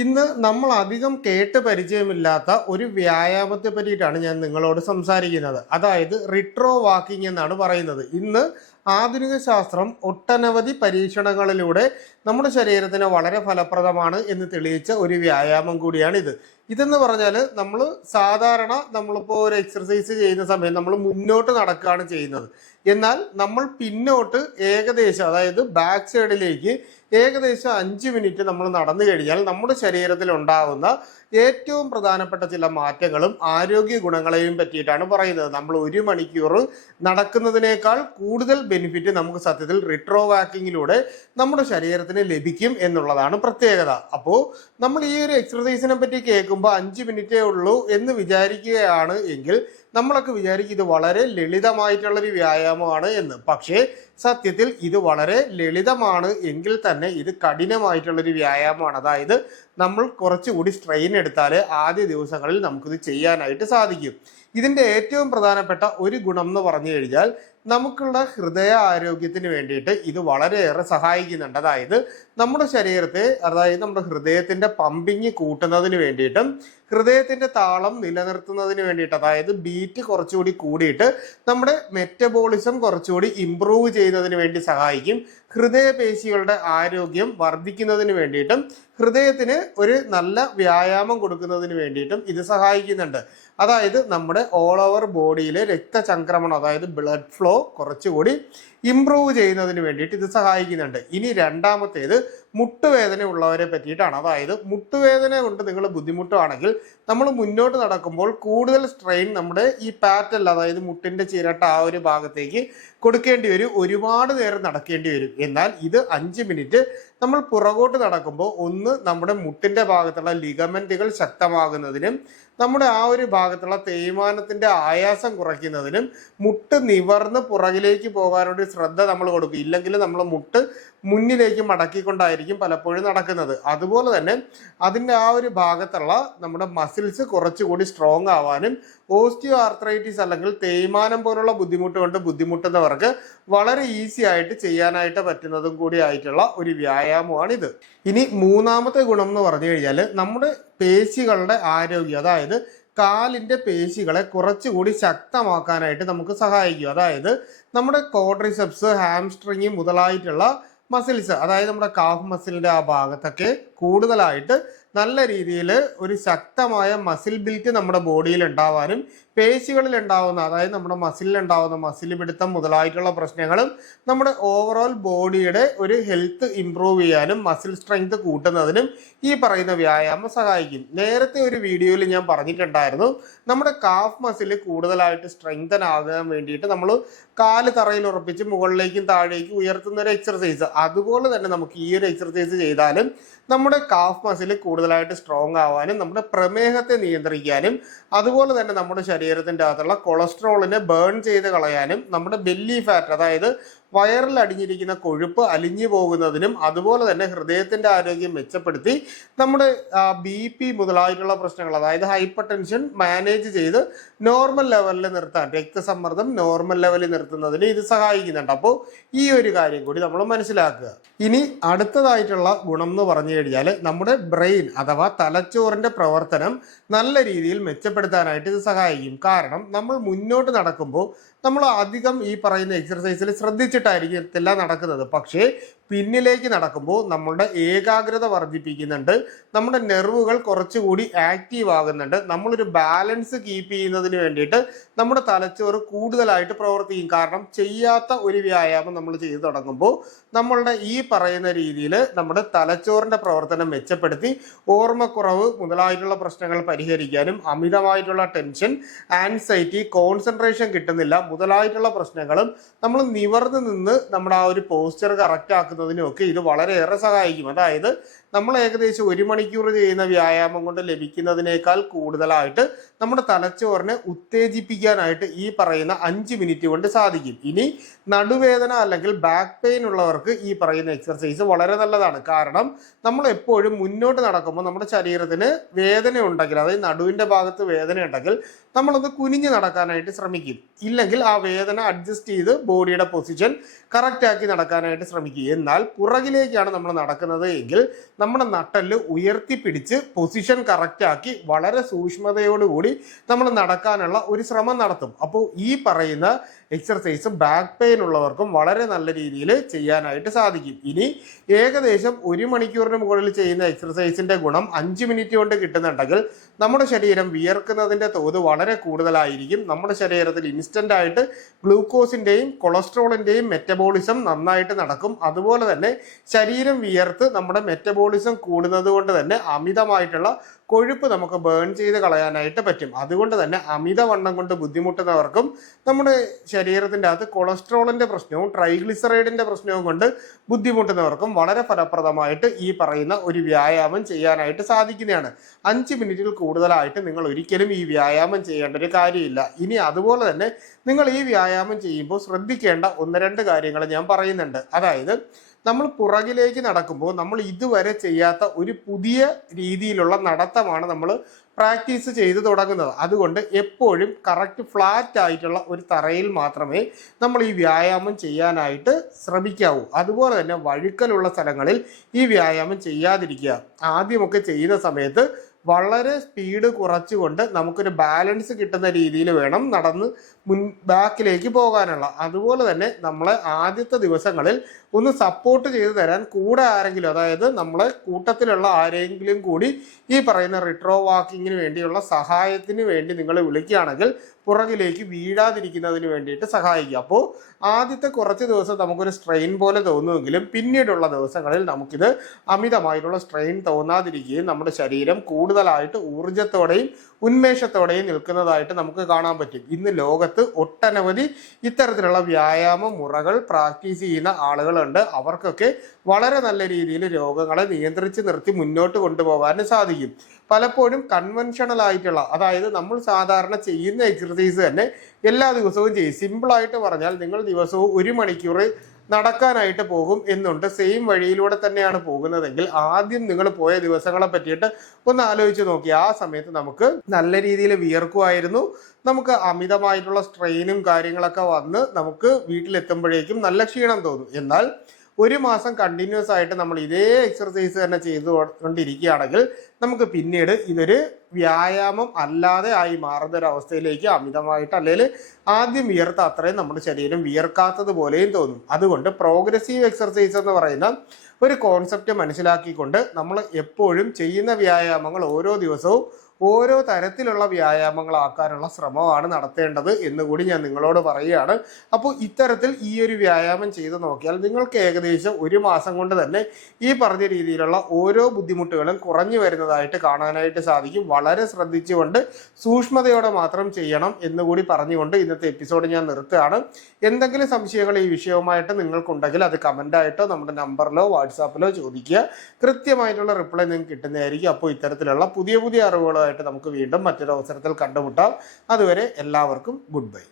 ഇന്ന് നമ്മൾ അധികം കേട്ട് പരിചയമില്ലാത്ത ഒരു വ്യായാമത്തെ പറ്റിയിട്ടാണ് ഞാൻ നിങ്ങളോട് സംസാരിക്കുന്നത്. അതായത് റിട്രോ വാക്കിംഗ് എന്നാണ് പറയുന്നത്. ഇന്ന് ആധുനിക ശാസ്ത്രം ഒട്ടനവധി പരീക്ഷണങ്ങളിലൂടെ നമ്മുടെ ശരീരത്തിന് വളരെ ഫലപ്രദമാണ് എന്ന് തെളിയിച്ച ഒരു വ്യായാമം കൂടിയാണിത്. ഇതെന്ന് പറഞ്ഞാൽ നമ്മളിപ്പോൾ ഒരു എക്സർസൈസ് ചെയ്യുന്ന സമയം നമ്മൾ മുന്നോട്ട് നടക്കുകയാണ് ചെയ്യുന്നത്. എന്നാൽ നമ്മൾ പിന്നോട്ട് ഏകദേശം, അതായത് ബാക്ക് സൈഡിലേക്ക് ഏകദേശം 5 മിനിറ്റ് നമ്മൾ നടന്നു കഴിഞ്ഞാൽ നമ്മുടെ ശരീരത്തിൽ ഉണ്ടാകുന്ന ഏറ്റവും പ്രധാനപ്പെട്ട ചില മാറ്റങ്ങളും ആരോഗ്യ ഗുണങ്ങളെയും പറ്റിയിട്ടാണ് പറയുന്നത്. നമ്മൾ 1 മണിക്കൂർ നടക്കുന്നതിനേക്കാൾ കൂടുതൽ ബെനിഫിറ്റ് നമുക്ക് സത്യത്തിൽ റിട്രോ വാക്കിങ്ങിലൂടെ നമ്മുടെ ശരീരത്തിന് ലഭിക്കും എന്നുള്ളതാണ് പ്രത്യേകത. അപ്പോൾ നമ്മൾ ഈ ഒരു എക്സർസൈസിനെ പറ്റി കേൾക്കുമ്പോൾ 5 മിനിറ്റേ ഉള്ളൂ എന്ന് വിചാരിക്കുകയാണ് എങ്കിൽ നമ്മളൊക്കെ വിചാരിക്കും ഇത് വളരെ ലളിതമായിട്ടുള്ളൊരു വ്യായാമമാണ് എന്ന്. പക്ഷേ സത്യത്തിൽ ഇത് വളരെ ലളിതമാണ് എങ്കിൽ തന്നെ ഇത് കഠിനമായിട്ടുള്ളൊരു വ്യായാമമാണ്. അതായത് നമ്മൾ കുറച്ചുകൂടി സ്ട്രെയിൻ എടുത്താൽ ആദ്യ ദിവസങ്ങളിൽ നമുക്കിത് ചെയ്യാനായിട്ട് സാധിക്കും. ഇതിൻ്റെ ഏറ്റവും പ്രധാനപ്പെട്ട ഒരു ഗുണം എന്ന് പറഞ്ഞു കഴിഞ്ഞാൽ നമുക്കുള്ള ഹൃദയ ആരോഗ്യത്തിന് വേണ്ടിയിട്ട് ഇത് വളരെയേറെ സഹായിക്കുന്നുണ്ട്. അതായത് നമ്മുടെ ശരീരത്തെ, അതായത് നമ്മുടെ ഹൃദയത്തിൻ്റെ പമ്പിങ് കൂട്ടുന്നതിന് വേണ്ടിയിട്ടും ഹൃദയത്തിൻ്റെ താളം നിലനിർത്തുന്നതിന് വേണ്ടിയിട്ട്, അതായത് ബീറ്റ് കുറച്ചുകൂടി കൂടിയിട്ട് നമ്മുടെ മെറ്റബോളിസം കുറച്ചുകൂടി ഇംപ്രൂവ് ചെയ്യുന്നതിന് വേണ്ടി സഹായിക്കും. ഹൃദയപേശികളുടെ ആരോഗ്യം വർദ്ധിക്കുന്നതിന് വേണ്ടിയിട്ടും ഹൃദയത്തിന് ഒരു നല്ല വ്യായാമം കൊടുക്കുന്നതിന് വേണ്ടിയിട്ടും ഇത് സഹായിക്കുന്നുണ്ട്. അതായത് നമ്മുടെ ഓൾ ഓവർ ബോഡിയിലെ രക്തചംക്രമണം, അതായത് ബ്ലഡ് ഫ്ലോ കുറച്ചുകൂടി ഇംപ്രൂവ് ചെയ്യുന്നതിന് വേണ്ടിയിട്ട് ഇത് സഹായിക്കുന്നുണ്ട്. ഇനി രണ്ടാമത്തേത് മുട്ടുവേദന ഉള്ളവരെ പറ്റിയിട്ടാണ്. അതായത് മുട്ടുവേദന കൊണ്ട് നിങ്ങൾ ബുദ്ധിമുട്ടുവാണെങ്കിൽ നമ്മൾ മുന്നോട്ട് നടക്കുമ്പോൾ കൂടുതൽ സ്ട്രെയിൻ നമ്മുടെ ഈ പാറ്റൽ, അതായത് മുട്ടിൻ്റെ ചിരട്ട ആ ഒരു ഭാഗത്തേക്ക് കൊടുക്കേണ്ടി വരും. ഒരുപാട് നേരം നടക്കേണ്ടി വരും. എന്നാൽ ഇത് 5 മിനിറ്റ് നമ്മൾ പുറകോട്ട് നടക്കുമ്പോൾ ഒന്ന് നമ്മുടെ മുട്ടിൻ്റെ ഭാഗത്തുള്ള ലിഗമെന്റുകൾ ശക്തമാകുന്നതിനും നമ്മുടെ ആ ഒരു ഭാഗത്തുള്ള തേയ്മാനത്തിൻ്റെ ആയാസം കുറയ്ക്കുന്നതിനും മുട്ട് നിവർന്ന് പുറകിലേക്ക് പോകാനൊരു ശ്രദ്ധ നമ്മൾ കൊടുക്കും. ഇല്ലെങ്കിൽ നമ്മൾ മുട്ട് മുന്നിലേക്ക് മടക്കിക്കൊണ്ടായിരിക്കും പലപ്പോഴും നടക്കുന്നത്. അതുപോലെ തന്നെ അതിൻ്റെ ആ ഒരു ഭാഗത്തുള്ള നമ്മുടെ മസിൽസ് കുറച്ചുകൂടി സ്ട്രോങ് ആവാനും ഓസ്റ്റിയോ ആർത്രൈറ്റിസ് അല്ലെങ്കിൽ തേയ്മാനം പോലുള്ള ബുദ്ധിമുട്ട് കൊണ്ട് ബുദ്ധിമുട്ടുന്നവർക്ക് വളരെ ഈസി ആയിട്ട് ചെയ്യാനായിട്ട് പറ്റുന്നതും കൂടി ആയിട്ടുള്ള ഒരു വ്യായാമമാണിത്. ഇനി മൂന്നാമത്തെ ഗുണം എന്ന് പറഞ്ഞു കഴിഞ്ഞാൽ നമ്മുടെ പേശികളുടെ ആരോഗ്യം, അതായത് കാലിൻ്റെ പേശികളെ കുറച്ചുകൂടി ശക്തമാക്കാനായിട്ട് നമുക്ക് സഹായിക്കും. അതായത് നമ്മുടെ ക്വാഡ്രിസെപ്സ്, ഹാംസ്ട്രിങ് മുതലായിട്ടുള്ള മസിൽസ്, അതായത് നമ്മുടെ കാഫ് മസിലിൻ്റെ ആ ഭാഗത്തൊക്കെ കൂടുതലായിട്ട് നല്ല രീതിയിൽ ഒരു ശക്തമായ മസിൽ ബിൽറ്റ് നമ്മുടെ ബോഡിയിൽ ഉണ്ടാവാനും പേശികളിൽ ഉണ്ടാവുന്ന, അതായത് നമ്മുടെ മസിലിൽ ഉണ്ടാവുന്ന മസിൽ പിടുത്തം മുതലായിട്ടുള്ള പ്രശ്നങ്ങളും നമ്മുടെ ഓവറോൾ ബോഡിയുടെ ഒരു ഹെൽത്ത് ഇംപ്രൂവ് ചെയ്യാനും മസിൽ സ്ട്രെങ്ത് കൂട്ടുന്നതിനും ഈ പറയുന്ന വ്യായാമം സഹായിക്കും. നേരത്തെ ഒരു വീഡിയോയിൽ ഞാൻ പറഞ്ഞിട്ടുണ്ടായിരുന്നു, നമ്മുടെ കാഫ് മസിൽ കൂടുതലായിട്ട് സ്ട്രെങ്തൻ ആകാൻ വേണ്ടിയിട്ട് നമ്മൾ കാല് തറയിൽ ഉറപ്പിച്ച് മുകളിലേക്കും താഴേക്കും ഉയർത്തുന്ന ഒരു എക്സർസൈസ്. അതുപോലെ തന്നെ നമുക്ക് ഈ ഒരു എക്സർസൈസ് ചെയ്താലും നമ്മുടെ കാഫ് മസിൽ കൂടുതലായിട്ട് സ്ട്രോങ് ആവാനും നമ്മുടെ പ്രമേഹത്തെ നിയന്ത്രിക്കാനും അതുപോലെ തന്നെ നമ്മുടെ ശരീരത്തിൻ്റെ അകത്തുള്ള കൊളസ്ട്രോളിനെ ബേൺ ചെയ്ത് കളയാനും നമ്മുടെ ബെല്ലി ഫാറ്റ്, അതായത് വയറിൽ അടിഞ്ഞിരിക്കുന്ന കൊഴുപ്പ് അലിഞ്ഞു പോകുന്നതിനും അതുപോലെ തന്നെ ഹൃദയത്തിൻ്റെ ആരോഗ്യം മെച്ചപ്പെടുത്തി നമ്മുടെ BP മുതലായിട്ടുള്ള പ്രശ്നങ്ങൾ, അതായത് ഹൈപ്പർ ടെൻഷൻ മാനേജ് ചെയ്ത് നോർമൽ ലെവലിൽ നിർത്താൻ, രക്തസമ്മർദ്ദം നോർമൽ ലെവലിൽ നിർത്തുന്നതിന് ഇത് സഹായിക്കുന്നുണ്ട്. അപ്പോൾ ഈ ഒരു കാര്യം കൂടി നമ്മൾ മനസ്സിലാക്കുക. ഇനി അടുത്തതായിട്ടുള്ള ഗുണം എന്ന് പറഞ്ഞു കഴിഞ്ഞാൽ നമ്മുടെ ബ്രെയിൻ അഥവാ തലച്ചോറിൻ്റെ പ്രവർത്തനം നല്ല രീതിയിൽ മെച്ചപ്പെടുത്താനായിട്ട് ഇത് സഹായിക്കും. കാരണം നമ്മൾ മുന്നോട്ട് നടക്കുമ്പോൾ നമ്മൾ അധികം ഈ പറയുന്ന എക്സർസൈസിൽ ശ്രദ്ധിച്ചിട്ടായിരിക്കത്തില്ല നടക്കുന്നത്. പക്ഷേ പിന്നിലേക്ക് നടക്കുമ്പോൾ നമ്മളുടെ ഏകാഗ്രത വർദ്ധിപ്പിക്കുന്നുണ്ട്, നമ്മുടെ നെർവുകൾ കുറച്ചുകൂടി ആക്റ്റീവ് ആകുന്നുണ്ട്. നമ്മളൊരു ബാലൻസ് കീപ്പ് ചെയ്യുന്നതിന് വേണ്ടിയിട്ട് നമ്മുടെ തലച്ചോറ് കൂടുതലായിട്ട് പ്രവർത്തിക്കും. കാരണം ചെയ്യാത്ത ഒരു വ്യായാമം നമ്മൾ ചെയ്തു തുടങ്ങുമ്പോൾ നമ്മളുടെ ഈ പറയുന്ന രീതിയിൽ നമ്മുടെ തലച്ചോറിൻ്റെ പ്രവർത്തനം മെച്ചപ്പെടുത്തി ഓർമ്മക്കുറവ് മുതലായിട്ടുള്ള പ്രശ്നങ്ങൾ പരിഹരിക്കാനും അമിതമായിട്ടുള്ള ടെൻഷൻ, ആൻസൈറ്റി, കോൺസെൻട്രേഷൻ കിട്ടുന്നില്ല മുതലായിട്ടുള്ള പ്രശ്നങ്ങളും നമ്മൾ നിവർന്ന് നിന്ന് നമ്മുടെ ആ ഒരു പോസ്ചർ കറക്റ്റ് ആക്കുന്നതിനും ഒക്കെ ഇത് വളരെയേറെ സഹായിക്കും. അതായത് നമ്മൾ ഏകദേശം 1 മണിക്കൂർ ചെയ്യുന്ന വ്യായാമം കൊണ്ട് ലഭിക്കുന്നതിനേക്കാൾ കൂടുതലായിട്ട് നമ്മുടെ തലച്ചോറിനെ ഉത്തേജിപ്പിക്കാനായിട്ട് ഈ പറയുന്ന 5 മിനിറ്റ് കൊണ്ട് സാധിക്കും. ഇനി നടുവേദന അല്ലെങ്കിൽ ബാക്ക് പെയിൻ ഉള്ളവർക്ക് ഈ പറയുന്ന എക്സർസൈസ് വളരെ നല്ലതാണ്. കാരണം നമ്മൾ എപ്പോഴും മുന്നോട്ട് നടക്കുമ്പോൾ നമ്മുടെ ശരീരത്തിന് വേദന ഉണ്ടെങ്കിൽ, അതായത് നടുവിൻ്റെ ഭാഗത്ത് വേദന ഉണ്ടെങ്കിൽ നമ്മളൊന്ന് കുനിഞ്ഞ് നടക്കാനായിട്ട് ശ്രമിക്കും. ഇല്ലെങ്കിൽ ആ വേദന അഡ്ജസ്റ്റ് ചെയ്ത് ബോഡിയുടെ പൊസിഷൻ കറക്റ്റ് ആക്കി നടക്കാനായിട്ട് ശ്രമിക്കുക. എന്നാൽ പുറകിലേക്കാണ് നമ്മൾ നടക്കുന്നത് എങ്കിൽ നമ്മുടെ നട്ടെല്ല് ഉയർത്തിപ്പിടിച്ച് പൊസിഷൻ കറക്റ്റാക്കി വളരെ സൂക്ഷ്മതയോടുകൂടി നമ്മൾ നടക്കാനുള്ള ഒരു ശ്രമം നടത്തും. അപ്പോൾ ഈ പറയുന്ന എക്സർസൈസ് ബാക്ക് പെയിൻ ഉള്ളവർക്കും വളരെ നല്ല രീതിയിൽ ചെയ്യാനായിട്ട് സാധിക്കും. ഇനി ഏകദേശം 1 മണിക്കൂറിന് മുകളിൽ ചെയ്യുന്ന എക്സർസൈസിന്റെ ഗുണം 5 മിനിറ്റ് കൊണ്ട് കിട്ടുന്നുണ്ടെങ്കിൽ നമ്മുടെ ശരീരം വിയർക്കുന്നതിന്റെ തോത് വളരെ കൂടുതലായിരിക്കും. നമ്മുടെ ശരീരത്തിൽ ഇൻസ്റ്റന്റ് ആയിട്ട് ഗ്ലൂക്കോസിന്റെയും കൊളസ്ട്രോളിന്റെയും മെറ്റബോളിസം നന്നായിട്ട് നടക്കും. അതുപോലെ തന്നെ ശരീരം വിയർത്ത് നമ്മുടെ മെറ്റബോളിസം കൂടുന്നത് കൊണ്ട് തന്നെ അമിതമായിട്ടുള്ള കൊഴുപ്പ് നമുക്ക് ബേൺ ചെയ്ത് കളയാനായിട്ട് പറ്റും. അതുകൊണ്ട് തന്നെ അമിതവണ്ണം കൊണ്ട് ബുദ്ധിമുട്ടുന്നവർക്കും നമ്മുടെ ശരീരത്തിൻ്റെ അകത്ത് കൊളസ്ട്രോളിന്റെ പ്രശ്നവും ട്രൈഗ്ലിസറൈഡിന്റെ പ്രശ്നവും കൊണ്ട് ബുദ്ധിമുട്ടുന്നവർക്കും വളരെ ഫലപ്രദമായിട്ട് ഈ പറയുന്ന ഒരു വ്യായാമം ചെയ്യാനായിട്ട് സാധിക്കുന്നതാണ്. 5 മിനിറ്റിൽ കൂടുതലായിട്ട് നിങ്ങൾ ഒരിക്കലും ഈ വ്യായാമം ചെയ്യേണ്ട ഒരു കാര്യമില്ല. ഇനി അതുപോലെ തന്നെ നിങ്ങൾ ഈ വ്യായാമം ചെയ്യുമ്പോൾ ശ്രദ്ധിക്കേണ്ട 1-2 കാര്യങ്ങൾ ഞാൻ പറയുന്നുണ്ട്. അതായത് നമ്മൾ പുറകിലേക്ക് നടക്കുമ്പോൾ നമ്മൾ ഇതുവരെ ചെയ്യാത്ത ഒരു പുതിയ രീതിയിലുള്ള നടത്തമാണ് നമ്മൾ പ്രാക്ടീസ് ചെയ്ത് തുടങ്ങുന്നത്. അതുകൊണ്ട് എപ്പോഴും കറക്റ്റ് ഫ്ലാറ്റ് ആയിട്ടുള്ള ഒരു തറയിൽ മാത്രമേ നമ്മൾ ഈ വ്യായാമം ചെയ്യാനായിട്ട് ശ്രമിക്കാവൂ. അതുപോലെ തന്നെ വഴുക്കലുള്ള സ്ഥലങ്ങളിൽ ഈ വ്യായാമം ചെയ്യാതിരിക്കുക. ആദ്യമൊക്കെ ചെയ്യുന്ന സമയത്ത് വളരെ സ്പീഡ് കുറച്ചുകൊണ്ട് നമുക്കൊരു ബാലൻസ് കിട്ടുന്ന രീതിയിൽ വേണം നടന്ന് ബാക്കിലേക്ക് പോകാനുള്ള. അതുപോലെ തന്നെ നമ്മളെ ആദ്യത്തെ ദിവസങ്ങളിൽ ഒന്ന് സപ്പോർട്ട് ചെയ്ത് തരാൻ കൂടെ ആരെങ്കിലും, അതായത് നമ്മളെ കൂട്ടത്തിലുള്ള ആരെങ്കിലും കൂടി ഈ പറയുന്ന റിട്രോ വാക്കിങ്ങിന് വേണ്ടിയുള്ള സഹായത്തിന് വേണ്ടി നിങ്ങൾ വിളിക്കുകയാണെങ്കിൽ പുറകിലേക്ക് വീഴാതിരിക്കുന്നതിന് വേണ്ടിയിട്ട് സഹായിക്കുക. അപ്പോൾ ആദ്യത്തെ കുറച്ച് ദിവസം നമുക്കൊരു സ്ട്രെയിൻ പോലെ തോന്നുമെങ്കിലും പിന്നീടുള്ള ദിവസങ്ങളിൽ നമുക്കിത് അമിതമായിട്ടുള്ള സ്ട്രെയിൻ തോന്നാതിരിക്കുകയും നമ്മുടെ ശരീരം കൂടുതലായിട്ട് ഊർജത്തോടെയും ഉന്മേഷത്തോടെയും നിൽക്കുന്നതായിട്ട് നമുക്ക് കാണാൻ പറ്റും. ഇന്ന് ലോകത്ത് ഒട്ടനവധി ഇത്തരത്തിലുള്ള വ്യായാമ മുറകൾ പ്രാക്ടീസ് ചെയ്യുന്ന ആളുകളുണ്ട്. അവർക്കൊക്കെ വളരെ നല്ല രീതിയിൽ രോഗങ്ങളെ നിയന്ത്രിച്ച് നിർത്തി മുന്നോട്ട് കൊണ്ടുപോകാനും സാധിക്കും. പലപ്പോഴും കൺവെൻഷണൽ ആയിട്ടുള്ള, അതായത് നമ്മൾ സാധാരണ ചെയ്യുന്ന എക്സർസൈസ് തന്നെ എല്ലാ ദിവസവും ചെയ്യും. സിമ്പിളായിട്ട് പറഞ്ഞാൽ നിങ്ങൾ ദിവസവും 1 മണിക്കൂർ നടക്കാനായിട്ട് പോകും എന്നുണ്ട്. സെയിം വഴിയിലൂടെ തന്നെയാണ് പോകുന്നതെങ്കിൽ ആദ്യം നിങ്ങൾ പോയ ദിവസങ്ങളെ പറ്റിയിട്ട് ഒന്ന് ആലോചിച്ച് നോക്കി. ആ സമയത്ത് നമുക്ക് നല്ല രീതിയിൽ വിയർക്കുമായിരുന്നു. നമുക്ക് അമിതമായിട്ടുള്ള സ്ട്രെയിനും കാര്യങ്ങളൊക്കെ വന്ന് നമുക്ക് വീട്ടിലെത്തുമ്പോഴേക്കും നല്ല ക്ഷീണം തോന്നും. എന്നാൽ 1 മാസം കണ്ടിന്യൂസ് ആയിട്ട് നമ്മൾ ഇതേ എക്സർസൈസ് തന്നെ ചെയ്തുകൊണ്ടിരിക്കുകയാണെങ്കിൽ നമുക്ക് പിന്നീട് ഇതൊരു വ്യായാമം അല്ലാതെ ആയി മാറുന്ന ഒരു അവസ്ഥയിലേക്ക് അമിതമായിട്ട്, അല്ലെങ്കിൽ ആദ്യം വിയർത്ത അത്രയും നമ്മുടെ ശരീരം വിയർക്കാത്തത് പോലെയും തോന്നും. അതുകൊണ്ട് പ്രോഗ്രസീവ് എക്സർസൈസ് എന്ന് പറയുന്ന ഒരു കോൺസെപ്റ്റ് മനസ്സിലാക്കിക്കൊണ്ട് നമ്മൾ എപ്പോഴും ചെയ്യുന്ന വ്യായാമങ്ങൾ ഓരോ ദിവസവും ഓരോ തരത്തിലുള്ള വ്യായാമങ്ങളാക്കാനുള്ള ശ്രമമാണ് നടത്തേണ്ടത് എന്നുകൂടി ഞാൻ നിങ്ങളോട് പറയുകയാണ്. അപ്പോൾ ഇത്തരത്തിൽ ഈ ഒരു വ്യായാമം ചെയ്ത് നോക്കിയാൽ നിങ്ങൾക്ക് ഏകദേശം 1 മാസം കൊണ്ട് തന്നെ ഈ പറഞ്ഞ രീതിയിലുള്ള ഓരോ ബുദ്ധിമുട്ടുകളും കുറഞ്ഞു വരുന്നതായിട്ട് കാണാനായിട്ട് സാധിക്കും. വളരെ ശ്രദ്ധിച്ചുകൊണ്ട് സൂക്ഷ്മതയോടെ മാത്രം ചെയ്യണം എന്നുകൂടി പറഞ്ഞുകൊണ്ട് ഇന്നത്തെ എപ്പിസോഡ് ഞാൻ നിർത്തുകയാണ്. എന്തെങ്കിലും സംശയങ്ങൾ ഈ വിഷയവുമായിട്ട് നിങ്ങൾക്കുണ്ടെങ്കിൽ അത് കമൻ്റായിട്ടോ നമ്മുടെ നമ്പറിലോ വാട്സാപ്പിലോ ചോദിക്കുക. കൃത്യമായിട്ടുള്ള റിപ്ലൈ നിങ്ങൾക്ക് കിട്ടുന്നതായിരിക്കും. അപ്പോൾ ഇത്തരത്തിലുള്ള പുതിയ അറിവുകളായിട്ട് നമുക്ക് വീണ്ടും മറ്റൊരു അവസരത്തിൽ കണ്ടുമുട്ടാം. അതുവരെ എല്ലാവർക്കും ഗുഡ് ബൈ.